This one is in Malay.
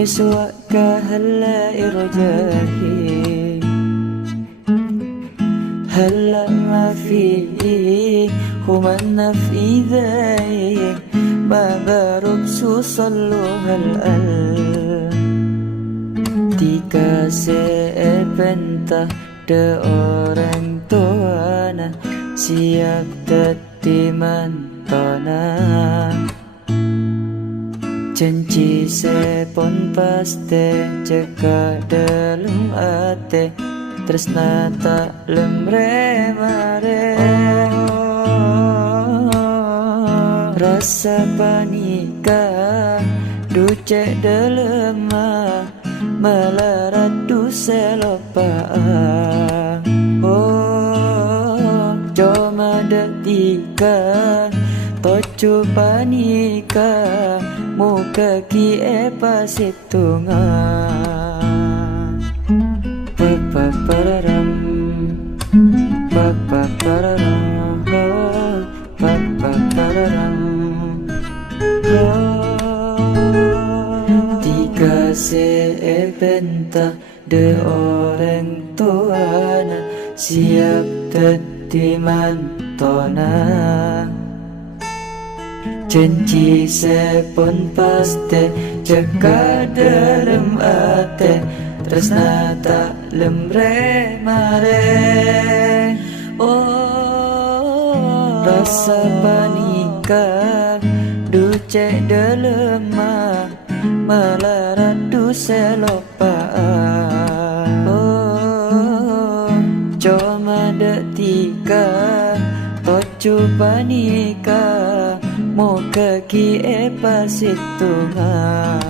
مسواك هلا إرجاهي هلا ما فيه خمنا في ذاي babaruk susallu halal tika seepentah de orang tuana siap teti mantona janji sepon paste ceka dalam ate tresna tak lemre mare rasa panika ducek delema melarat du selopaan oh cuma detika tocu panika muka ki pasitungan papapararam papapararam papapararam tiga sebentar de orang tuana siap teti mantona janji sepon paste ceka dalam ate tresna tak lemre mare oh rasa panika ducek delema melarat du selopaan oh cuma detika tocu panika muka ki pasitungan